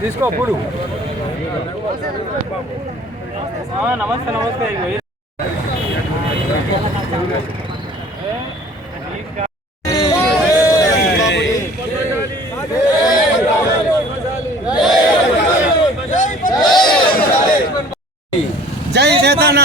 తీసుకో అప్పుడు నమస్తే నమస్తే ఇగో ఈ- జై నేతానా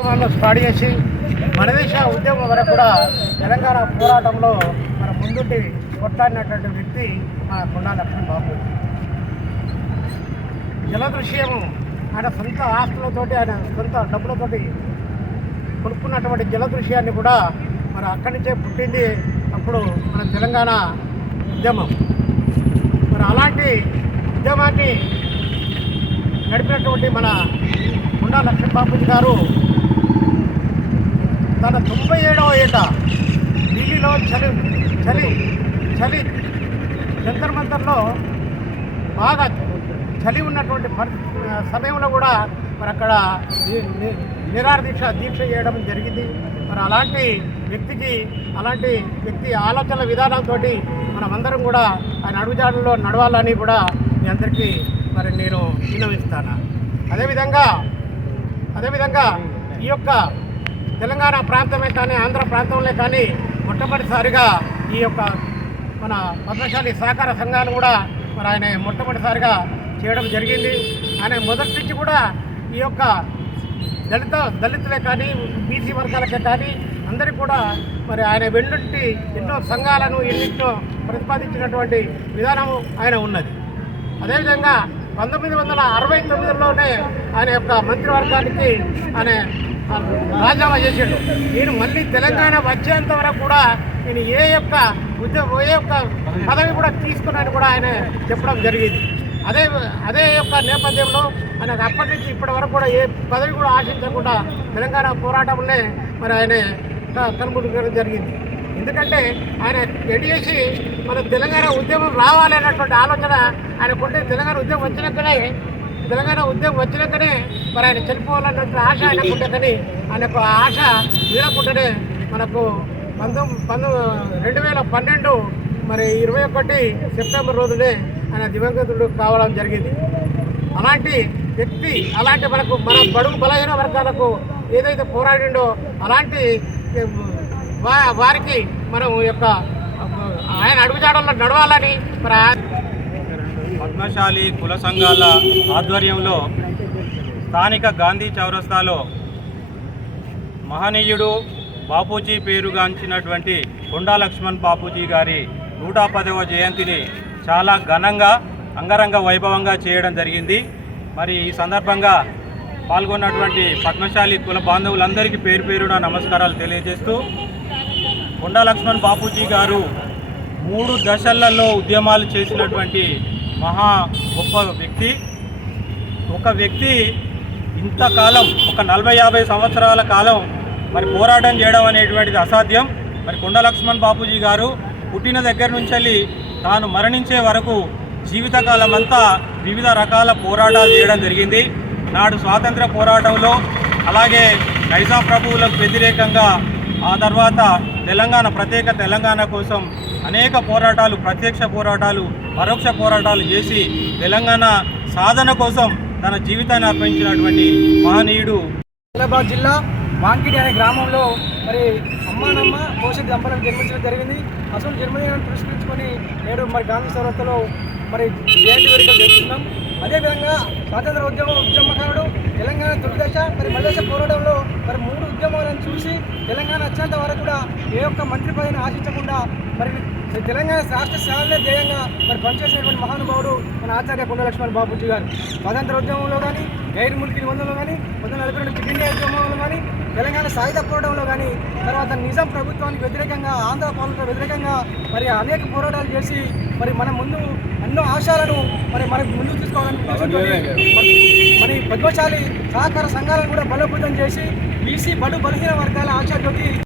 ఉద్యమాల్లో స్టార్ట్ చేసి మనదేశ ఉద్యమం వరకు కూడా తెలంగాణ పోరాటంలో మన ముందుండి కొట్లాడినటువంటి వ్యక్తి మన కొండా లక్ష్మణ్ బాబు. జలదృశ్యము ఆయన సొంత ఆస్తులతోటి ఆయన సొంత డబ్బులతోటి కొనుక్కున్నటువంటి జలదృశ్యాన్ని కూడా మరి అక్కడి నుంచే పుట్టింది అప్పుడు మన తెలంగాణ ఉద్యమం. మరి అలాంటి ఉద్యమాన్ని నడిపినటువంటి మన కొండా లక్ష్మణ్ బాబుజీ గారు తన తొంభై ఏడవ ఏట ఢిల్లీలో చలి చలి చలి జంతర్ మంతర్లో బాగా చలి ఉన్నటువంటి సమయంలో కూడా మరి అక్కడ నిరార్ దీక్ష దీక్ష చేయడం జరిగింది. మరి అలాంటి వ్యక్తికి అలాంటి వ్యక్తి ఆలోచన విధానంతో మనమందరం కూడా ఆయన అడుగుజాడల్లో నడవాలని కూడా మీ అందరికీ మరి నేను విన్నవిస్తాను. అదేవిధంగా అదేవిధంగా ఈ యొక్క తెలంగాణ ప్రాంతమే కానీ ఆంధ్ర ప్రాంతంలో కానీ మొట్టమొదటిసారిగా ఈ యొక్క మన పద్మశాలి సహకార సంఘాలు కూడా మరి ఆయన మొట్టమొదటిసారిగా చేయడం జరిగింది. ఆయన మొదటి నుంచి కూడా ఈ యొక్క దళిత దళితులే కానీ బీసీ వర్గాలకే కానీ అందరికీ కూడా మరి ఆయన వెన్నుంటి ఎన్నో సంఘాలను ఎన్నింటినో ప్రతిపాదించినటువంటి విధానము ఆయన ఉన్నది. అదేవిధంగా పంతొమ్మిది వందల అరవై తొమ్మిదిలోనే ఆయన యొక్క మంత్రివర్గానికి ఆయన రాజీనామా చేశాడు నేను మళ్ళీ తెలంగాణ వచ్చేంత వరకు కూడా నేను ఏ యొక్క ఉద్యోగ ఏ యొక్క పదవి కూడా తీసుకున్నాను కూడా ఆయన చెప్పడం జరిగింది. అదే అదే యొక్క నేపథ్యంలో ఆయన అప్పటి నుంచి ఇప్పటి వరకు కూడా ఏ పదవి కూడా ఆశించకుండా తెలంగాణ పోరాటంలోనే మరి ఆయన కనుగొనడం జరిగింది. ఎందుకంటే ఆయన ఎడిచేసి మన తెలంగాణ ఉద్యమం రావాలి అన్నటువంటి ఆలోచన ఆయనకుంటే తెలంగాణ ఉద్యమం వచ్చినాకనే తెలంగాణ ఉద్యమం వచ్చినాకనే మరి ఆయన చనిపోవాలన్నటువంటి ఆశ ఆయనకుంటే కానీ ఆయన ఆశ వీరకుంటేనే మనకు పంతొమ్మిది పంతొమ్మిది రెండు వేల పన్నెండు మరి ఇరవై ఒకటి సెప్టెంబర్ రోజునే ఆయన దివంగతుడు కావడం జరిగింది. అలాంటి వ్యక్తి అలాంటి మనకు మన బడుగు బలహీన వర్గాలకు ఏదైతే పోరాడిండో అలాంటి వారికి మనం యొక్క ఆయన అడుగుజాడల్లో నడవాలని మరి పద్మశాలి కుల సంఘాల ఆధ్వర్యంలో స్థానిక గాంధీ చౌరస్తాలో మహనీయుడు బాపూజీ పేరుగాంచినటువంటి కొండా లక్ష్మణ్ బాపూజీ గారి నూట పదవ జయంతిని చాలా ఘనంగా అంగరంగ వైభవంగా చేయడం జరిగింది. మరి ఈ సందర్భంగా పాల్గొన్నటువంటి పద్మశాలి కుల బాంధవులందరికీ పేరు పేరున నమస్కారాలు తెలియజేస్తూ కొండా లక్ష్మణ్ బాపూజీ గారు మూడు దశలలో ఉద్యమాలు చేసినటువంటి మహా గొప్ప వ్యక్తి. ఒక వ్యక్తి ఇంతకాలం ఒక నలభై యాభై సంవత్సరాల కాలం మరి పోరాటం చేయడం అనేటువంటిది అసాధ్యం. మరి కొండ లక్ష్మణ్ బాపూజీ గారు పుట్టిన దగ్గర నుంచి వెళ్ళి తాను మరణించే వరకు జీవితకాలం అంతా వివిధ రకాల పోరాటాలు చేయడం జరిగింది. నాడు స్వాతంత్ర పోరాటంలో అలాగే నైజాం ప్రభువులకు వ్యతిరేకంగా ఆ తర్వాత తెలంగాణ ప్రత్యేక తెలంగాణ కోసం అనేక పోరాటాలు ప్రత్యక్ష పోరాటాలు పరోక్ష పోరాటాలు చేసి తెలంగాణ సాధన కోసం తన జీవితాన్ని అర్పించినటువంటి మహనీయుడు. హైదరాబాద్ జిల్లా వాంకిడి అనే గ్రామంలో మరి అమ్మానమ్మ పోషక దంపతులకు జన్మించడం జరిగింది. అసలు జన్మదినాన్ని పురస్కరించుకొని నేడు మరి గాంధీ సౌరత్తులో మరి జయంతి వేడుకలు జరుపుతున్నాం అదేవిధంగా స్వాతంత్ర ఉద్యమ ఉద్యమకారుడు తెలంగాణ తొలిదశ మరి మల్లదశ పోరాటంలో మరి మూడు ఉద్యమాలను చూసి తెలంగాణ వచ్చేంత వరకు కూడా ఏ ఒక్క మంత్రి పదవిని ఆశించకుండా మరి తెలంగాణ రాష్ట్ర సేవలే ధ్యేయంగా మరి పనిచేసినటువంటి మహానుభావుడు మన ఆచార్య కొండలక్ష్మణ్ బాబుజీ గారు. స్వాతంత్ర ఉద్యమంలో కానీ గైర్ ముల్కీ నిబంధనలో కానీ పంతొమ్మిది నలభై రెండు క్విట్ ఉద్యమంలో కానీ తెలంగాణ సాయుధ పోరాటంలో కానీ తర్వాత నిజాం ప్రభుత్వానికి వ్యతిరేకంగా ఆంధ్ర పాలనకు వ్యతిరేకంగా మరి అనేక పోరాటాలు చేసి మరి మన ముందు ఎన్నో ఆశాలను మరి మనకు ముందుకు తీసుకోవాలని మరి పద్మశాలి సహకార సంఘాలను కూడా బలోపేతం చేసి బీసీ బడు బలహీన వర్గాల ఆశాజ్యోతి